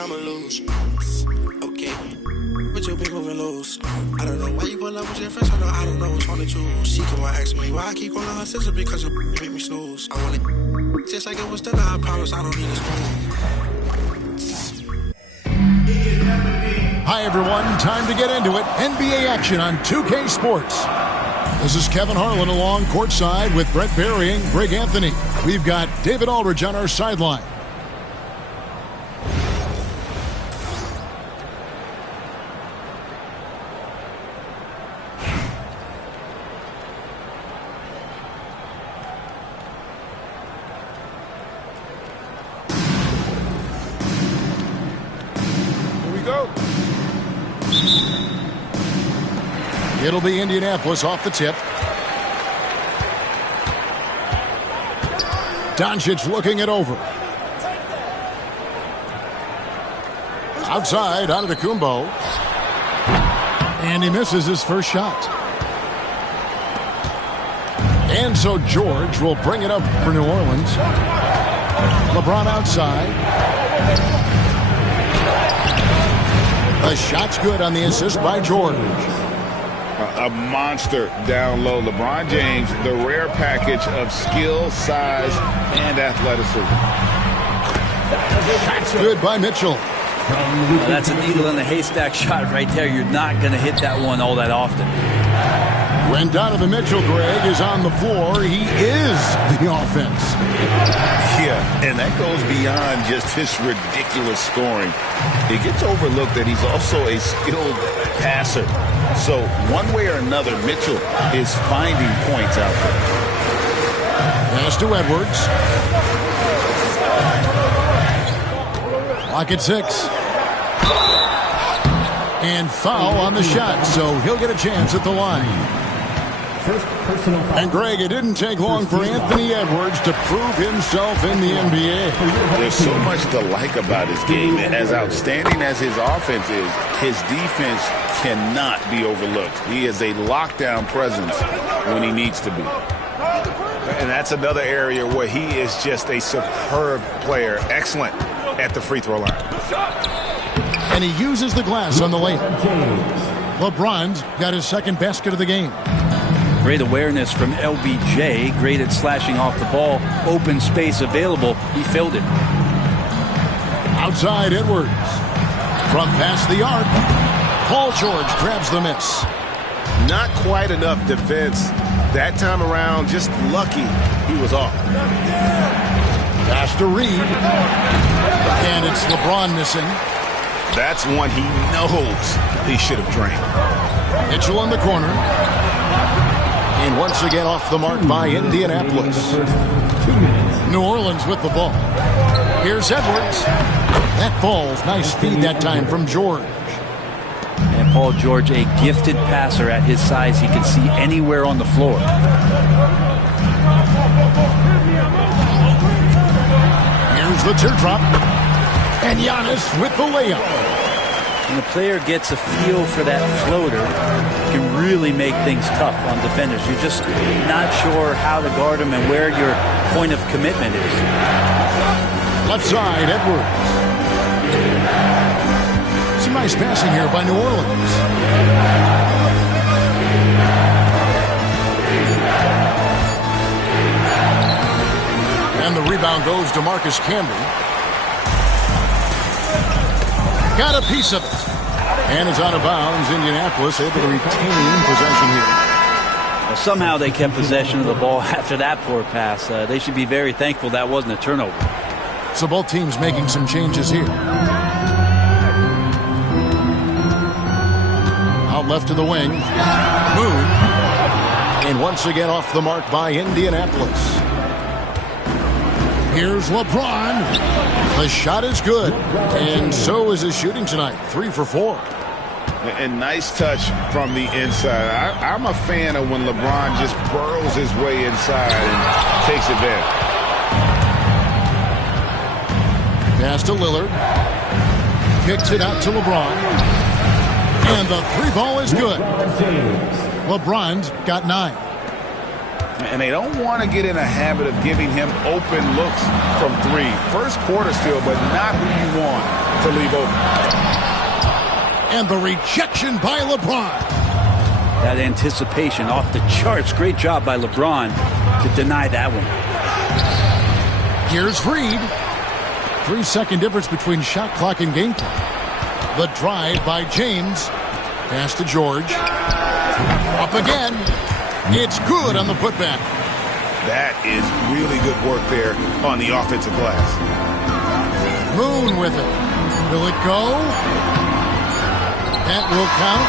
I'ma lose. Okay, but you been moving loose. I don't know why you pull up with your friends. I don't know which one to choose. She come on ask me why I keep calling her sister because you make me snooze. I want it just like it was dinner. I promise I don't need a spoon. Hi, everyone. Time to get into it. NBA action on 2K Sports. This is Kevin Harlan along courtside with Brett Berry and Greg Anthony. We've got David Aldridge on our sideline. It'll be Indianapolis off the tip. Doncic looking it over. Outside, Antetokounmpo. And he misses his first shot. And so George will bring it up for New Orleans. LeBron outside. The shot's good on the assist by George. A monster down low. LeBron James, the rare package of skill, size, and athleticism. That's good by Mitchell. Well, that's a needle in the haystack shot right there. You're not going to hit that one all that often. When Donovan Mitchell, Greg, is on the floor, he is the offense. Yeah, and that goes beyond just his ridiculous scoring. It gets overlooked that he's also a skilled passer. So one way or another, Mitchell is finding points out there. Pass to Edwards. Clock at 6. And foul on the shot, so he'll get a chance at the line. And Greg, it didn't take long for Anthony Edwards to prove himself in the NBA. There's so much to like about his game. As outstanding as his offense is, his defense cannot be overlooked. He is a lockdown presence when he needs to be. And that's another area where he is just a superb player. Excellent at the free throw line. And he uses the glass on the layup. LeBron's got his second basket of the game. Great awareness from LBJ. Great at slashing off the ball. Open space available. He filled it. Outside Edwards. From past the arc. Paul George grabs the miss. Not quite enough defense that time around. Just lucky he was off. Pass to Reed. And it's LeBron missing. That's one he knows he should have drained. Mitchell in the corner. And once again off the mark by Indianapolis. New Orleans with the ball. Here's Edwards. That falls. Nice feed that time from George. And Paul George, a gifted passer at his size. He can see anywhere on the floor. Here's the teardrop. And Giannis with the layup. When the player gets a feel for that floater, it can really make things tough on defenders. You're just not sure how to guard them and where your point of commitment is. Left side, Edwards. Some nice passing here by New Orleans. And the rebound goes to Marcus Camby. Got a piece of it. And it's out of bounds. Indianapolis able to retain possession here. Well, somehow they kept possession of the ball after that poor pass. They should be very thankful that wasn't a turnover. So both teams making some changes here. Out left to the wing. Moon. And once again off the mark by Indianapolis. Here's LeBron. The shot is good. And so is his shooting tonight. 3 for 4. And nice touch from the inside. I'm a fan of when LeBron just burrows his way inside and takes advantage. Pass to Lillard. Kicks it out to LeBron. And the 3 ball is good. LeBron's got 9. And they don't want to get in a habit of giving him open looks from three. First quarter still, but not who you want to leave open. And the rejection by LeBron. That anticipation off the charts. Great job by LeBron to deny that one. Here's Reed. 3-second difference between shot clock and game clock. The drive by James. Pass to George. Up again. It's good on the putback. That is really good work there on the offensive glass. Moon with it. Will it go? That will count.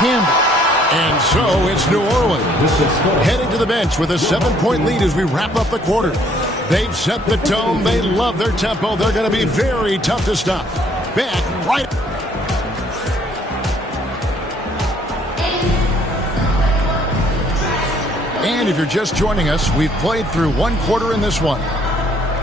Campbell. And so it's New Orleans heading to the bench with a 7-point lead as we wrap up the quarter. They've set the tone. They love their tempo. They're going to be very tough to stop. Back right. And if you're just joining us, we've played through one quarter in this one.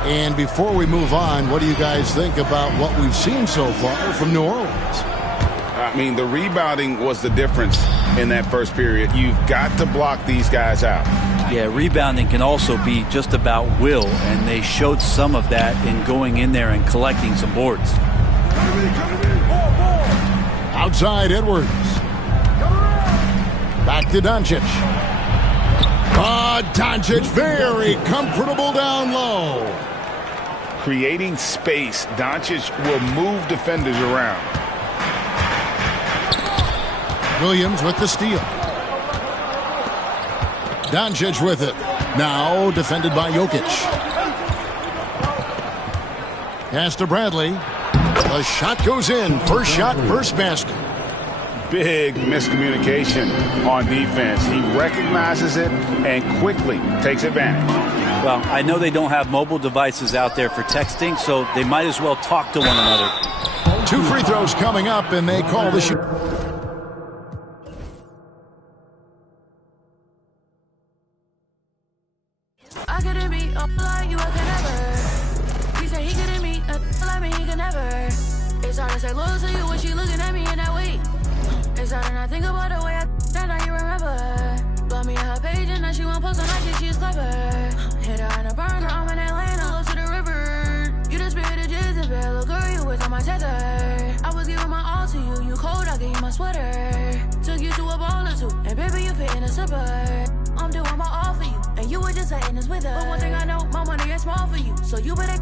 And before we move on, what do you guys think about what we've seen so far from New Orleans? I mean, the rebounding was the difference in that first period. You've got to block these guys out. Yeah, rebounding can also be just about will, and they showed some of that in going in there and collecting some boards. Outside Edwards. Back to Doncic. Doncic very comfortable down low. Creating space, Doncic will move defenders around. Williams with the steal. Doncic with it. Now defended by Jokic. Pass to Bradley. The shot goes in. First shot, first basket. Big miscommunication on defense. He recognizes it and quickly takes advantage. Well, I know they don't have mobile devices out there for texting, so they might as well talk to one another. 2 free throws coming up, and they call the shoot. I couldn't be up like you, I can never. He said he couldn't meet like me, he can never. It's hard to say loyal to you when she looking at me in that way. It's hard to not think about the way that now you remember. Blow me on her page and now she won't post on IG, she's clever. Hit her in a burner, I'm in Atlanta, close to the river. You the spirit of Jezebel, little girl, you was on my tether. I was giving my all to you, you cold, I gave you my sweater. Took you to a ball or two, and baby, you fit in a slipper. I'm doing my all for you, and you were just letting us with her. But one thing I know, my money is small for you, so you better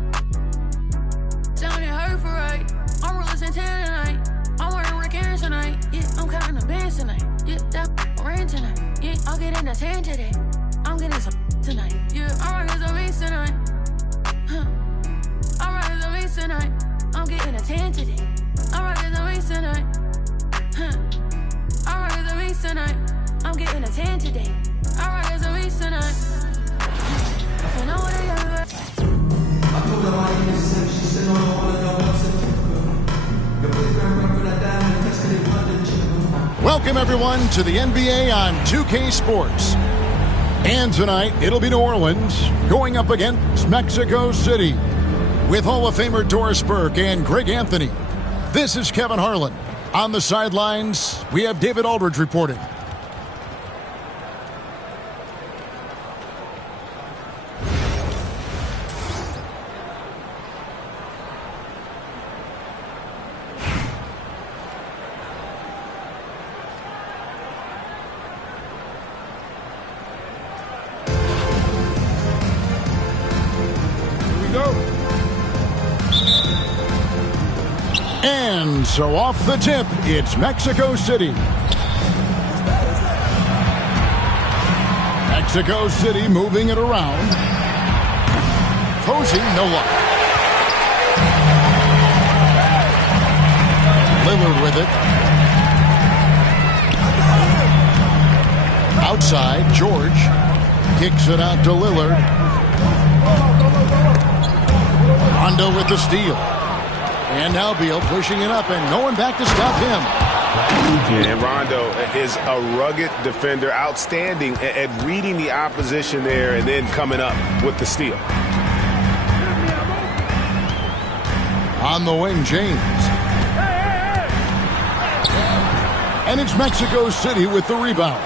sounding hurt for right. I'm real as 10 tonight. I'm wearing Rick Aaron's tonight. Yeah, I'm counting the bands tonight. Yeah, that rain tonight. Yeah, I'll get in the 10 today. I'm getting some tonight. Yeah, I'm rocking some beats tonight. Huh. I'm rocking some beats tonight. I'm getting a 10 today. I'm rocking some beats tonight. Huh. I'm rocking some beats tonight. I'm getting a 10 today. I'm rocking some beats tonight. You know what I got? I told her my name is Sim. She said no, I don't want to know what's it. Welcome, everyone, to the NBA on 2K Sports. And tonight, it'll be New Orleans going up against Mexico City with Hall of Famer Doris Burke and Greg Anthony. This is Kevin Harlan. On the sidelines, we have David Aldridge reporting. And so off the tip, it's Mexico City. Mexico City moving it around. Posey, no luck. Lillard with it. Outside, George kicks it out to Lillard. Rondo with the steal. And now Beal pushing it up, and no one back to stop him. And Rondo is a rugged defender, outstanding at reading the opposition there and then coming up with the steal. On the wing, James. And it's Mexico City with the rebound.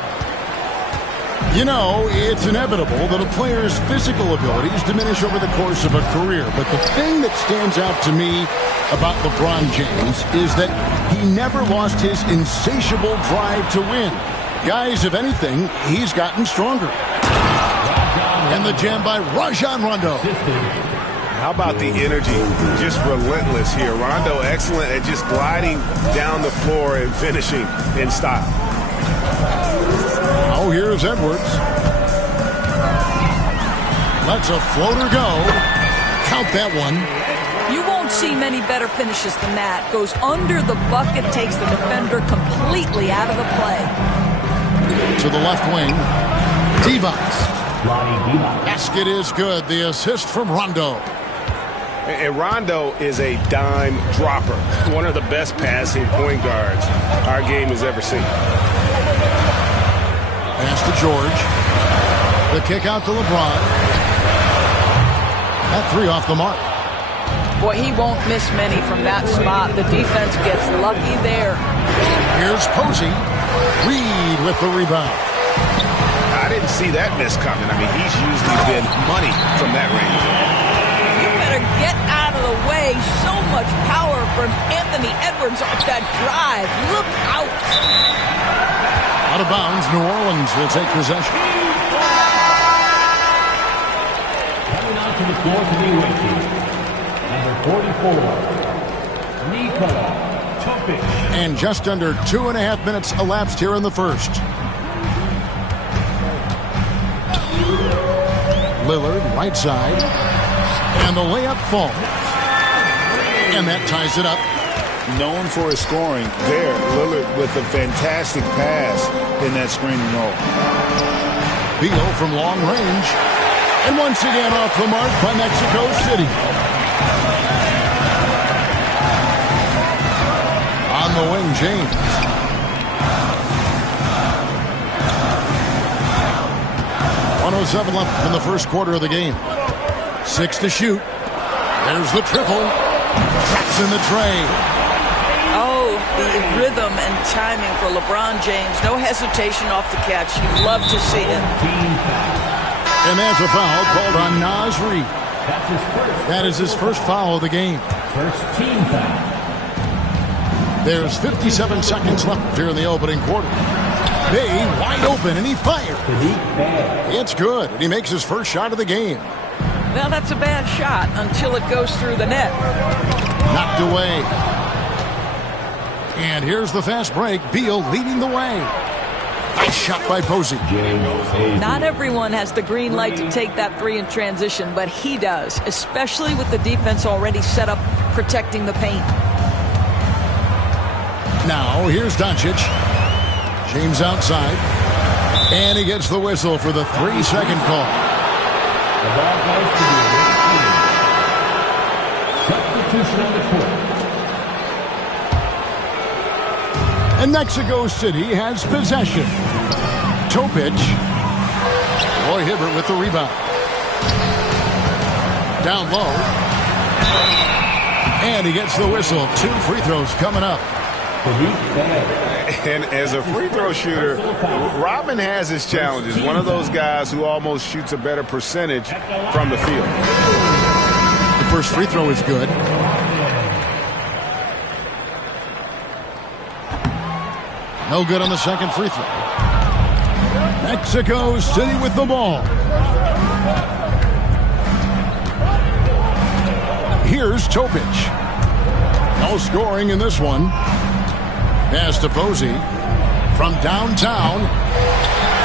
You know, it's inevitable that a player's physical abilities diminish over the course of a career. But the thing that stands out to me about LeBron James is that he never lost his insatiable drive to win. Guys, if anything, he's gotten stronger. And the jam by Rajon Rondo. How about the energy? Just relentless here. Rondo excellent at just gliding down the floor and finishing in style. Oh, here's Edwards. Lets a floater go. Count that one. You won't see many better finishes than that. Goes under the bucket, takes the defender completely out of the play. To the left wing. Divac. Basket is good. The assist from Rondo. And Rondo is a dime dropper. One of the best passing point guards our game has ever seen. Pass to George. The kick out to LeBron. That three off the mark. Boy, he won't miss many from that spot. The defense gets lucky there. Here's Posey. Reed with the rebound. I didn't see that miss coming. I mean, he's usually been money from that range. Get out of the way. So much power from Anthony Edwards off that drive. Look out. Out of bounds, New Orleans will take possession. Coming onto the floor to be with you, number 44, Nikola Topic. And just under 2.5 minutes elapsed here in the first. Lillard, right side. And the layup falls. And that ties it up. Known for his scoring there, Lillard with a fantastic pass in that screen and roll. Beal from long range. And once again off the mark by Mexico City. On the wing, James. .107 left in the first quarter of the game. 6 to shoot. There's the triple. Traps in the tray. Oh, the rhythm and timing for LeBron James. No hesitation off the catch. You love to see it. And there's a foul called on Naz Reid. That is his first foul of the game. First team foul. There's 57 seconds left here in the opening quarter. Bay wide open, and he fires. It's good, and he makes his first shot of the game. Well, that's a bad shot until it goes through the net. Knocked away. And here's the fast break. Beal leading the way. Nice shot by Posey. Not everyone has the green light to take that three in transition, but he does, especially with the defense already set up protecting the paint. Now, here's Doncic. James outside. And he gets the whistle for the 3-second call. The ball goes to the substitution on the court. And Mexico City has possession. Topic. Roy Hibbert with the rebound. Down low. And he gets the whistle. 2 free throws coming up. And as a free throw shooter, Robin has his challenges. One of those guys who almost shoots a better percentage from the field. The first free throw is good. No good on the second free throw. Mexico City with the ball. Here's Topic. No scoring in this one. Pass to Posey from downtown.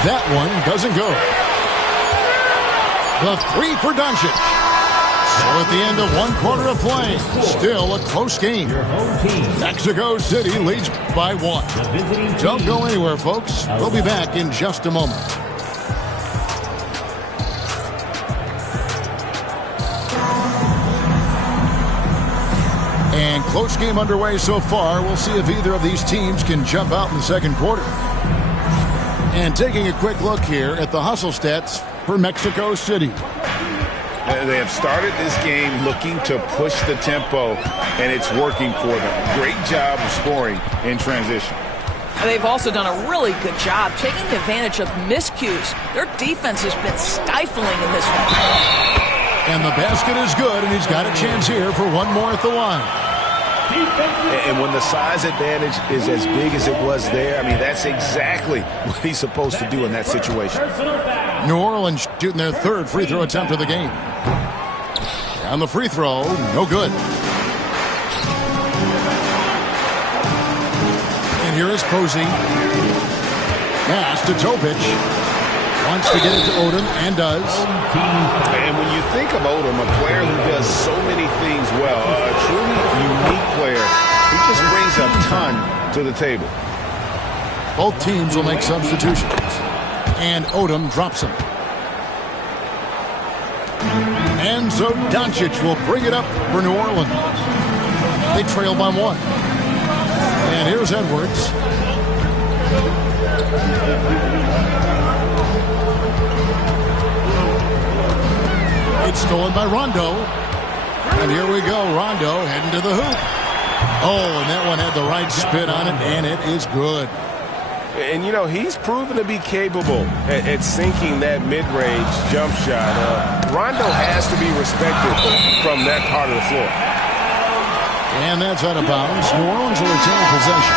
That one doesn't go. The three for Doncic. So at the end of 1 quarter of play, still a close game. Mexico City leads by 1. Don't go anywhere, folks. We'll be back in just a moment. And close game underway so far. We'll see if either of these teams can jump out in the second quarter. And taking a quick look here at the hustle stats for Mexico City. They have started this game looking to push the tempo, and it's working for them. Great job of scoring in transition. They've also done a really good job taking advantage of miscues. Their defense has been stifling in this one. And the basket is good, and he's got a chance here for one more at the line. And when the size advantage is as big as it was there, I mean, that's exactly what he's supposed to do in that situation. New Orleans shooting their third free throw attempt of the game. On the free throw, no good. And here is Posey. Pass to Topic. Wants to get it to Odom, and does. And when you think of Odom, a player who does so many things well, a truly unique player, he just brings a ton to the table. Both teams will make substitutions. And Odom drops him. And so Doncic will bring it up for New Orleans. They trail by one. And here's Edwards. It's stolen by Rondo. And here we go. Rondo heading to the hoop. Oh, and that one had the right spin on it, and it is good. And, you know, he's proven to be capable at sinking that mid-range jump shot. Rondo has to be respected from that part of the floor. And that's out of bounds. New Orleans will retain possession.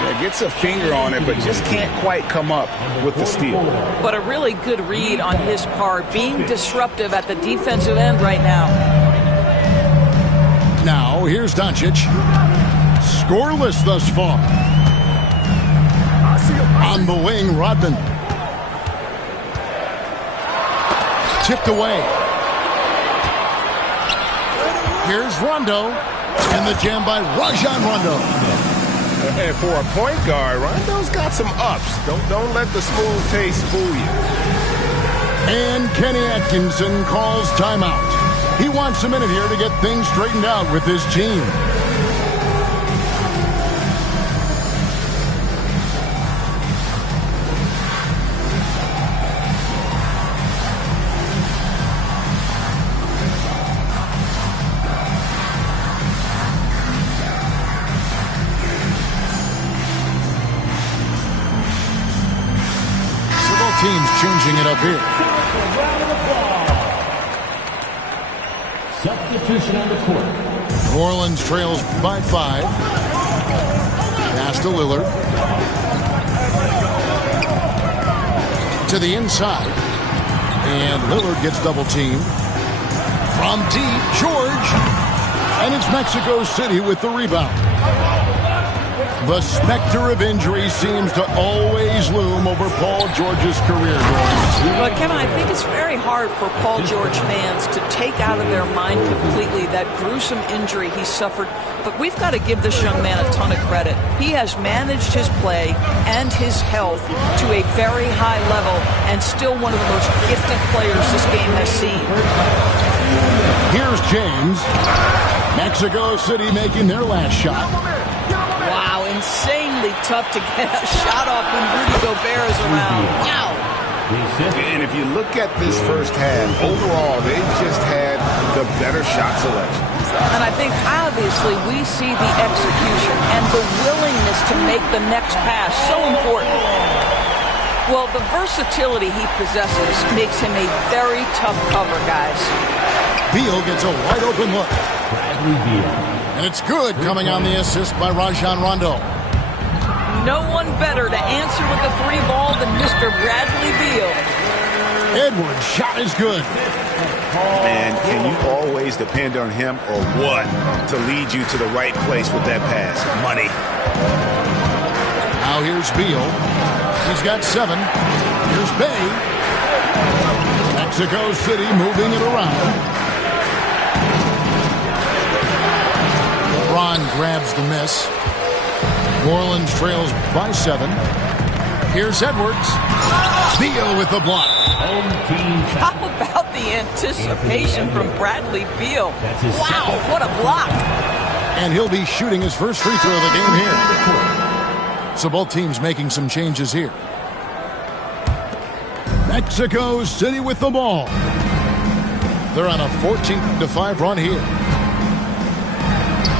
Yeah, gets a finger on it, but just can't quite come up with the steal. But a really good read on his part, being disruptive at the defensive end right now. Now, here's Doncic. Scoreless thus far. On the wing, Rodman. Tipped away. Here's Rondo. And the jam by Rajon Rondo. And for a point guard, Rondo's got some ups. Don't let the smooth taste fool you. And Kenny Atkinson calls timeout. He wants a minute here to get things straightened out with his team. Teams changing it up here. Substitution on the court. New Orleans trails by 5. Pass to Lillard. To the inside. And Lillard gets double teamed. From deep, George. And it's Mexico City with the rebound. The specter of injury seems to always loom over Paul George's career. But, Kevin, I think it's very hard for Paul George fans to take out of their mind completely that gruesome injury he suffered. But we've got to give this young man a ton of credit. He has managed his play and his health to a very high level and still one of the most gifted players this game has seen. Here's James. Mexico City making their last shot. Wow, insanely tough to get a shot off when Rudy Gobert is around. Wow. And if you look at this first half, overall, they've just had the better shot selection. And I think, obviously, we see the execution and the willingness to make the next pass so important. Well, the versatility he possesses makes him a very tough cover, guys. Beal gets a wide open look. Bradley Beal. And it's good coming on the assist by Rajon Rondo. No one better to answer with a 3 ball than Mr. Bradley Beal. Edwards' shot is good. And can you always depend on him or what to lead you to the right place with that pass? Money. Now here's Beal. He's got 7. Here's Bay. Mexico City moving it around. LeBron grabs the miss. New Orleans trails by 7. Here's Edwards. Beal with the block. How about the anticipation from Bradley Beal? Wow, what a block. And he'll be shooting his first free throw of the game here. So both teams making some changes here. Mexico City with the ball. They're on a 14-5 run here.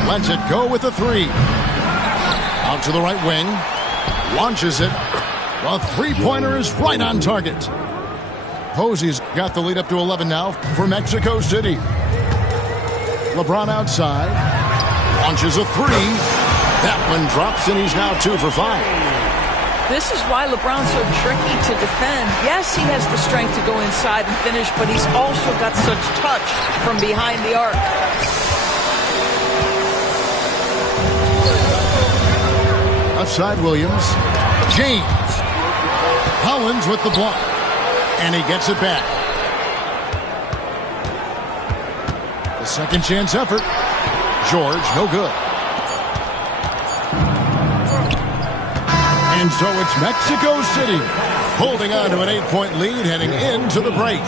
Lets it go with the 3. Out to the right wing. Launches it. The three-pointer is right on target. Posey's got the lead up to 11 now for Mexico City. LeBron outside. Launches a three. That one drops, and he's now 2 for 5. This is why LeBron's so tricky to defend. Yes, he has the strength to go inside and finish, but he's also got such touch from behind the arc. Outside Williams. James. Hollins with the block. And he gets it back. The second chance effort. George, no good. And so it's Mexico City holding on to an 8-point lead heading into the break.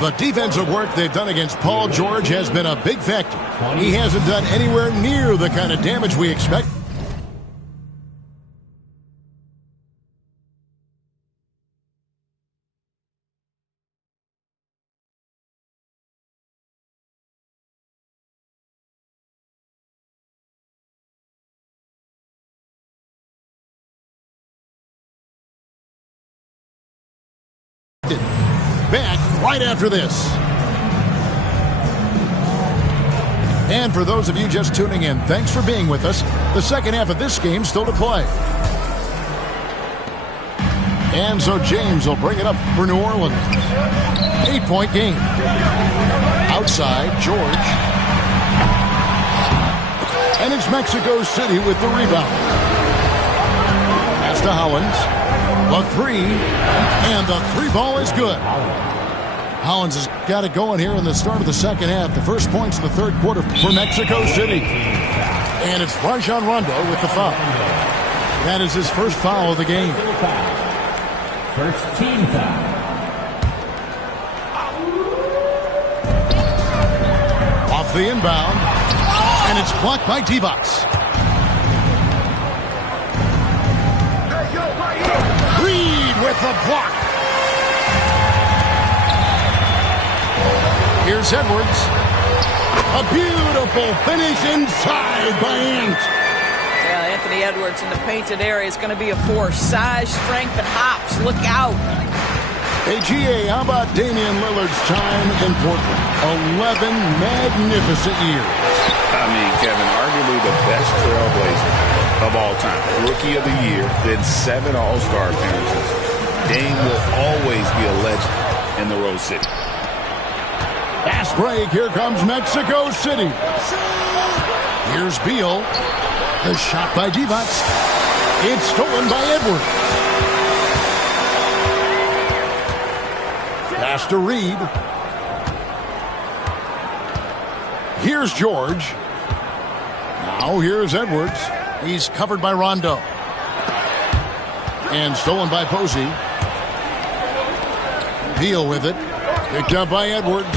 The defensive work they've done against Paul George has been a big factor. He hasn't done anywhere near the kind of damage we expect. Back right after this. And for those of you just tuning in, thanks for being with us. The second half of this game still to play. And so James will bring it up for New Orleans. 8-point game. Outside, George. And it's Mexico City with the rebound. Pass to Hollins. The three, and the three ball is good. Hollins has got it going here in the start of the second half. The first points in the third quarter for Mexico City. And it's Rajon Rondo with the foul. That is his first foul of the game. First team foul. Off the inbound, and it's blocked by Divac. With the block. Here's Edwards. A beautiful finish inside by Ant. Yeah, Anthony Edwards in the painted area is going to be a force. Size, strength, and hops. Look out. Hey, GA, how about Damian Lillard's time in Portland? 11 magnificent years. I mean, Kevin, arguably the best trailblazer of all time. Rookie of the year, then 7 All-Star appearances. Dame will always be a legend in the Rose City. Fast break. Here comes Mexico City. Here's Beal. The shot by Divac. It's stolen by Edwards. Pass to Reed. Here's George. Now here's Edwards. He's covered by Rondo. And stolen by Posey. Beal with it. Picked up by Edwards.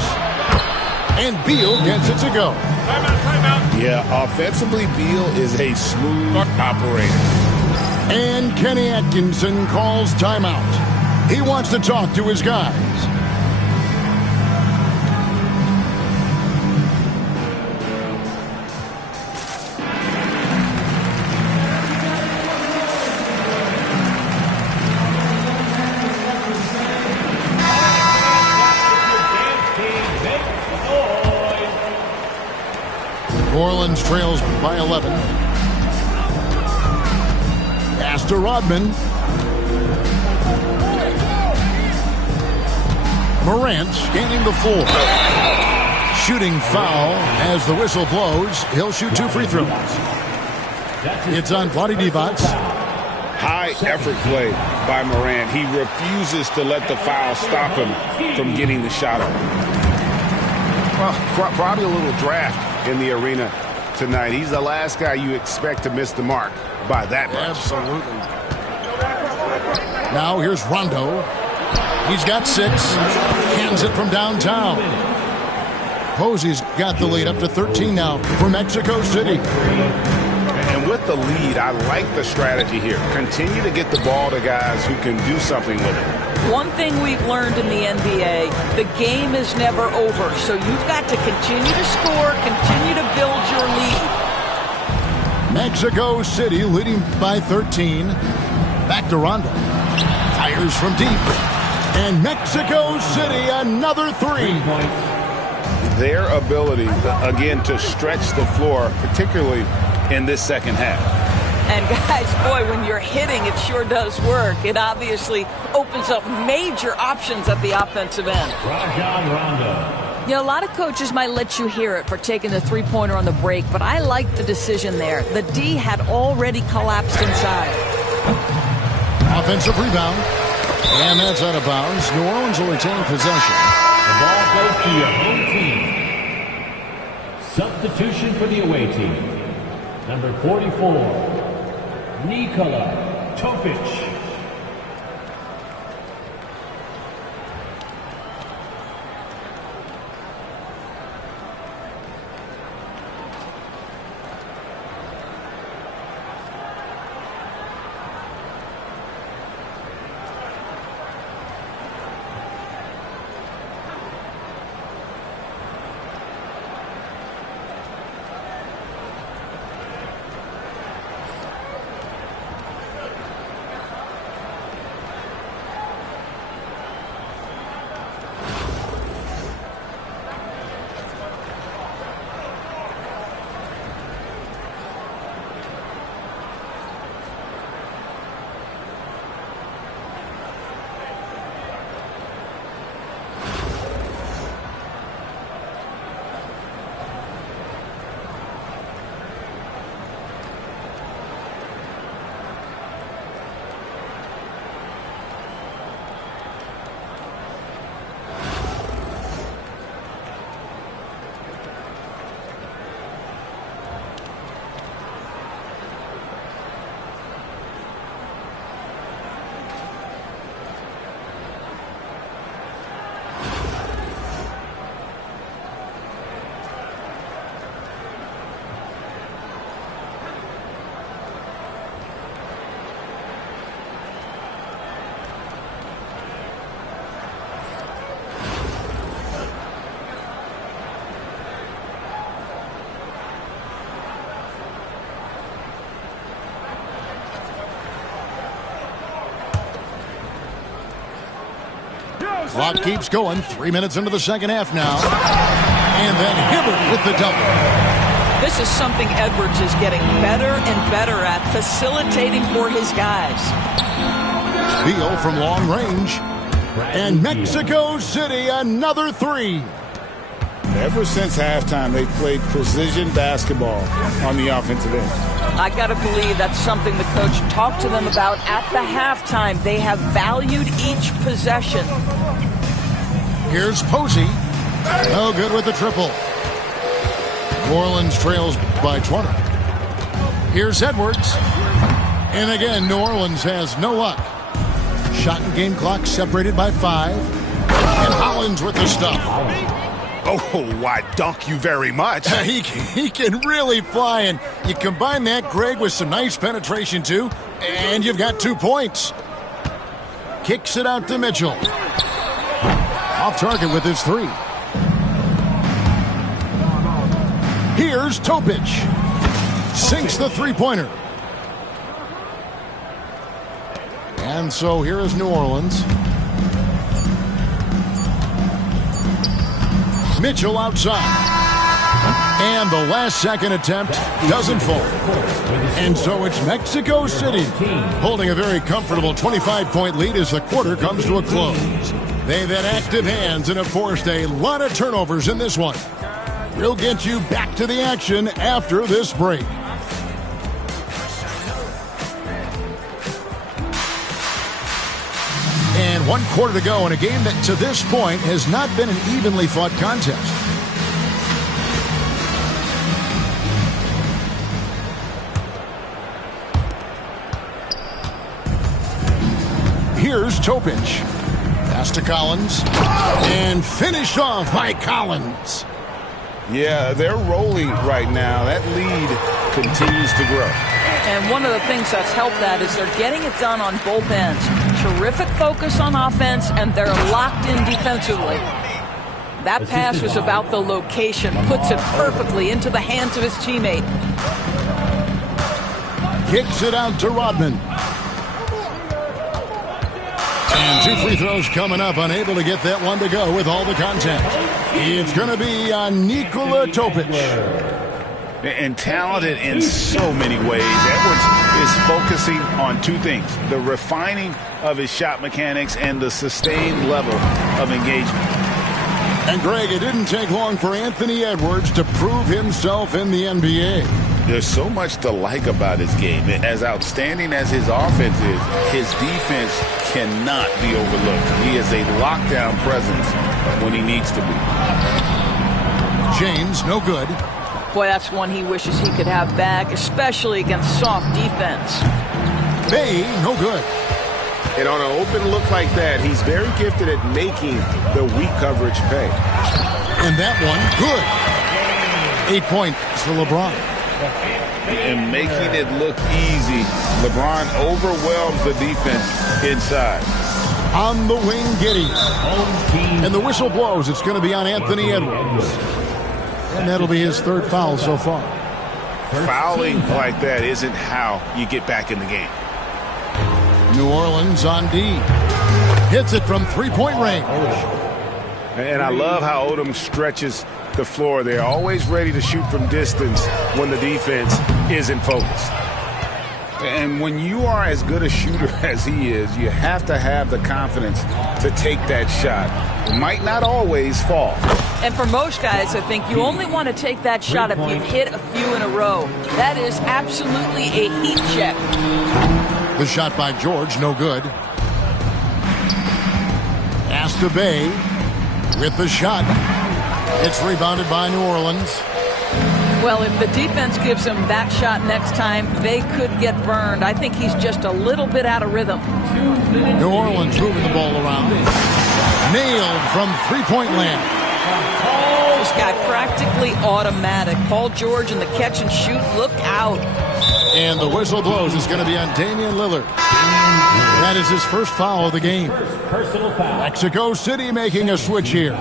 And Beal gets it to go. Timeout. Yeah, offensively, Beal is a smooth operator. And Kenny Atkinson calls timeout. He wants to talk to his guys. New Orleans trails by 11. Pass to Rodman. Morant gaining the floor. Shooting foul as the whistle blows. He'll shoot 2 free throws. It's on Vlade Divac. High effort play by Morant. He refuses to let the foul stop him from getting the shot up. Well, probably a little draft in the arena tonight. He's the last guy you expect to miss the mark by that much. Absolutely. Now here's Rondo. He's got 6. Hands it from downtown. Posey's got the lead up to 13 now for Mexico City. And with the lead, I like the strategy here. Continue to get the ball to guys who can do something with it. One thing we've learned in the NBA, the game is never over. So you've got to continue to score, continue to build your lead. Mexico City leading by 13. Back to Rondo. Fires from deep. And Mexico City, another 3. Their ability, again, to stretch the floor, particularly in this second half. And guys, boy, when you're hitting, it sure does work. It obviously opens up major options at the offensive end. Rajon Rondo. You know, a lot of coaches might let you hear it for taking the three-pointer on the break, but I like the decision there. The D had already collapsed inside. Offensive rebound. And that's out of bounds. New Orleans will retain possession. The ball goes to your home team. Substitution for the away team. Number 44, Nikola Topic. Clock keeps going. 3 minutes into the second half now. And then Hibbert with the double. This is something Edwards is getting better and better at, facilitating for his guys. Steal from long range. And Mexico City, another 3. Ever since halftime, they've played precision basketball on the offensive end. I got to believe that's something the coach talked to them about at the halftime. They have valued each possession. Here's Posey. No good with the triple. New Orleans trails by 20. Here's Edwards. And again, New Orleans has no luck. Shot and game clock separated by 5. And Hollins with the stuff. Oh, why, dunk you very much. He can really fly, and you combine that, Greg, with some nice penetration, too, and you've got 2 points. Kicks it out to Mitchell. Off target with his 3. Here's Topic. Sinks the three-pointer. And so here is New Orleans. Mitchell outside. And the last second attempt doesn't fall. And so it's Mexico City holding a very comfortable 25-point lead as the quarter comes to a close. They've had active hands and have forced a lot of turnovers in this one. We'll get you back to the action after this break. And 1 quarter to go in a game that to this point has not been an evenly fought contest. Here's Topic. Pass to Collins. And finished off by Collins. Yeah, they're rolling right now. That lead continues to grow. And one of the things that's helped that is they're getting it done on both ends. Terrific focus on offense, and they're locked in defensively. That pass was about the location, puts it perfectly into the hands of his teammate. Kicks it out to Rodman. And 2 free throws coming up, unable to get that one to go with all the contact. It's going to be Nikola Topic. And talented in so many ways. Edwards is focusing on 2 things: the refining of his shot mechanics and the sustained level of engagement. And Greg, it didn't take long for Anthony Edwards to prove himself in the NBA. There's so much to like about his game. As outstanding as his offense is, his defense cannot be overlooked. He is a lockdown presence when he needs to be. James, no good. Boy, that's one he wishes he could have back, especially against soft defense. Bay, no good. And on an open look like that, he's very gifted at making the weak coverage pay. And that one, good. 8 points for LeBron. And making it look easy, LeBron overwhelms the defense inside. On the wing, Giddey. And the whistle blows. It's going to be on Anthony Edwards. And that'll be his 3rd foul so far. Fouling like that isn't how you get back in the game. New Orleans on D. Hits it from 3-point range. And I love how Odom stretches the floor. They're always ready to shoot from distance when the defense isn't focused. And when you are as good a shooter as he is, you have to have the confidence to take that shot. It might not always fall. And for most guys, I think you only want to take that shot if you've hit a few in a row. That is absolutely a heat check. The shot by George, no good. Asta Bay with the shot. It's rebounded by New Orleans. Well, if the defense gives him that shot next time, they could get burned. I think he's just a little bit out of rhythm. New Orleans moving the ball around. Nailed from 3-point land. This guy practically automatic. Paul George in the catch and shoot. Look out. And the whistle blows. It's going to be on Damian Lillard. That is his 1st foul of the game. Personal foul. Mexico City making a switch here.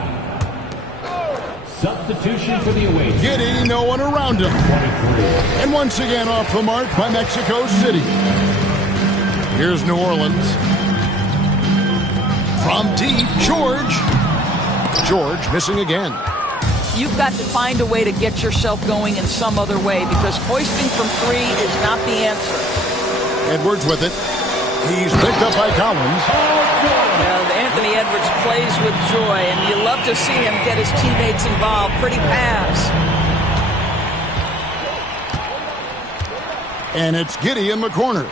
Substitution for the away. Giddey, no one around him. 23. And once again off the mark by Mexico City. Here's New Orleans. From deep, George. George missing again. You've got to find a way to get yourself going in some other way, because hoisting from 3 is not the answer. Edwards with it. He's picked up by Collins. Anthony Edwards plays with joy, and you love to see him get his teammates involved. Pretty pass. And it's Giddey in the corner.